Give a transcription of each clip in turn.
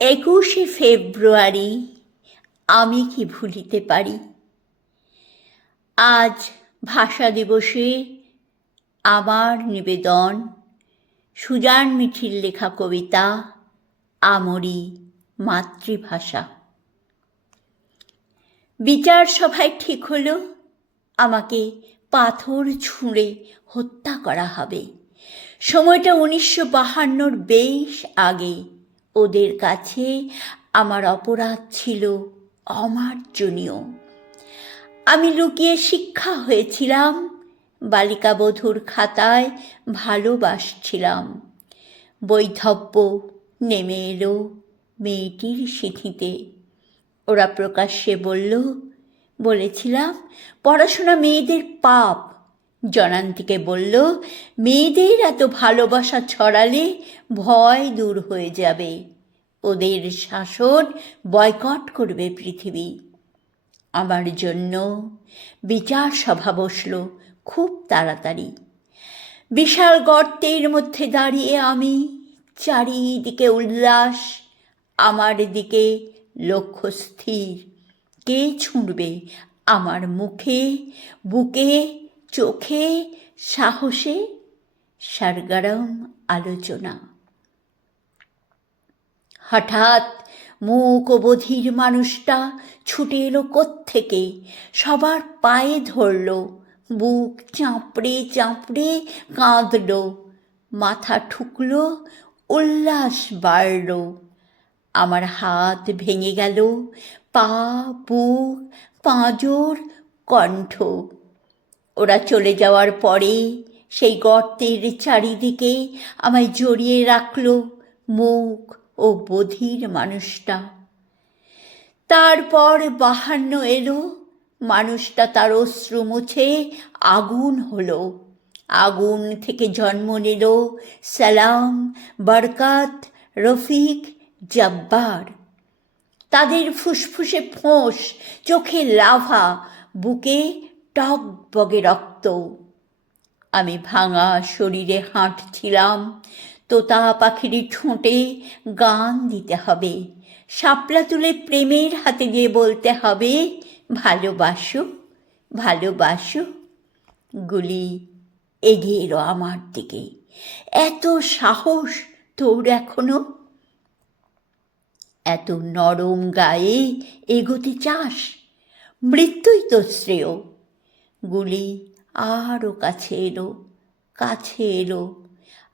একুশে ফেব্রুয়ারি আমি কি ভুলিতে পারি? আজ ভাষা দিবসে আমার নিবেদন সুজান মিঠির লেখা কবিতা আমরি মাতৃভাষা। বিচার সভায় ঠিক হল, আমাকে পাথর ছুঁড়ে হত্যা করা হবে। সময়টা উনিশশো বাহান্নর বেশ আগে। ওদের কাছে আমার অপরাধ ছিল অমার্জনীয়। আমি লুকিয়ে শিক্ষা হয়েছিলাম, বালিকা বধূর খাতায় ভালোবাসছিলাম। বৈধব্য নেমে এলো মেয়েটির সিঁথিতে। ওরা প্রকাশ্যে বলল, বলেছিলাম, পড়াশোনা মেয়েদের পাপ জনান্তিকে বলল, মেয়েদের এত ভালোবাসা ছড়ালে ভয় দূর হয়ে যাবে। ওদের শাসন বয়কট করবে পৃথিবী। আমার জন্য বিচার সভা বসল খুব তাড়াতাড়ি। বিশাল গর্তের মধ্যে দাঁড়িয়ে আমি চারিদিকে উল্লাস, আমার দিকে লক্ষ্য স্থির। কে ছুঁড়বে আমার মুখে, বুকে চোখে সাহসে সারগারম আলোচনা। হঠাৎ মুখ ও বধির মানুষটা ছুটে এলো থেকে সবার পায়ে ধরল, বুক চাঁপড়ে চাঁপড়ে কাঁদল, মাথা ঠুকলো, উল্লাস বাড়ল। আমার হাত ভেঙে গেল, পা, বুক, পাঁজর, কণ্ঠ। ওরা চলে যাওয়ার পরে সেই গর্তের চারিদিকে আমায় জড়িয়ে রাখল মুখ ও বধির মানুষটা। তারপর বাহান্ন এলো, মানুষটা তার অশ্রু মুছে আগুন হলো। আগুন থেকে জন্ম নিল সালাম, বরকাত, রফিক, জব্বার। তাদের ফুসফুসে ফোঁস, চোখে লাভা, বুকে টক বগে রক্ত। আমি ভাঙা শরীরে হাঁটছিলাম তোতা পাখির ঠোঁটে গান দিতে হবে, শাপলা তুলে প্রেমের হাতে দিয়ে বলতে হবে, ভালোবাসো ভালোবাসো, গুলি এগিয়ে এলো আমার দিকে। এত সাহস তোর এখনও? এত নরম গায়ে এগোতে চাস? মৃত্যুই তো শ্রেয়। গুলি আরও কাছে এলো কাছে এলো।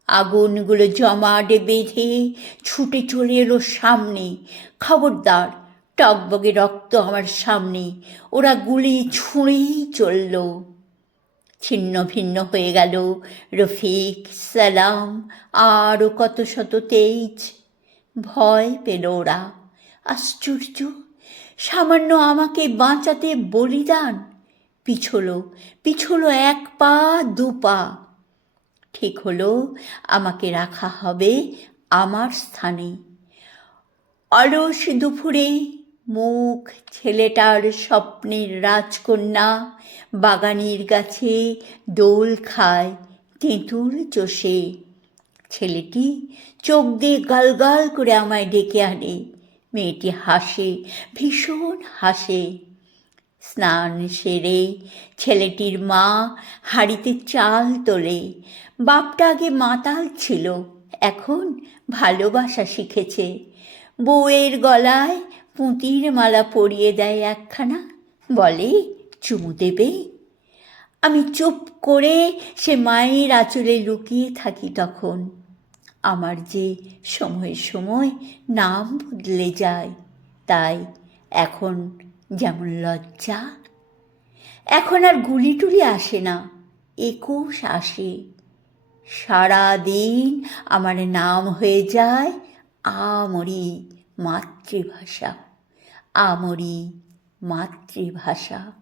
আগুনগুলো জমাটে বেঁধে ছুটে চলে এলো সামনে। খবরদার, টকবগে রক্ত আমার সামনে। ওরা গুলি ছুঁড়েই চলল। ছিন্ন ভিন্ন হয়ে গেল। রফিক, সালাম আরও কত শত তেজ। ভয় পেল ওরা। আশ্চর্য, সামান্য আমাকে বাঁচাতে বলিদান। পিছলো পিছলো এক পা, দু পা। ঠিক হলো, আমাকে রাখা হবে আমার স্থানে। অলস দুপুরে মুখ, ছেলেটার স্বপ্নের রাজকন্যা বাগানের গাছে দোল খায় তেঁতুল চষে। ছেলেটি চোখ দিয়ে গালগাল করে আমায় ডেকে আনে। মেয়েটি হাসে, ভীষণ হাসে। স্নান সেরে ছেলেটির মা হাড়িতে চাল তোলে। বাপটা আগে মাতাল ছিল, এখন ভালোবাসা শিখেছে। বউয়ের গলায় পুঁতির মালা পরিয়ে দেয় একখানা, বলে, চুমু দেবে? আমি চুপ করে সে মায়ের আঁচলে লুকিয়ে থাকি তখন। আমার যে সময় সময় নাম বদলে যায়, তাই এখন যেমন লজ্জা। এখন আর গুলি টুলি আসে না, একুশ আসে। সারাদিন আমার নাম হয়ে যায় আমরি মাতৃভাষা আমরি মাতৃভাষা।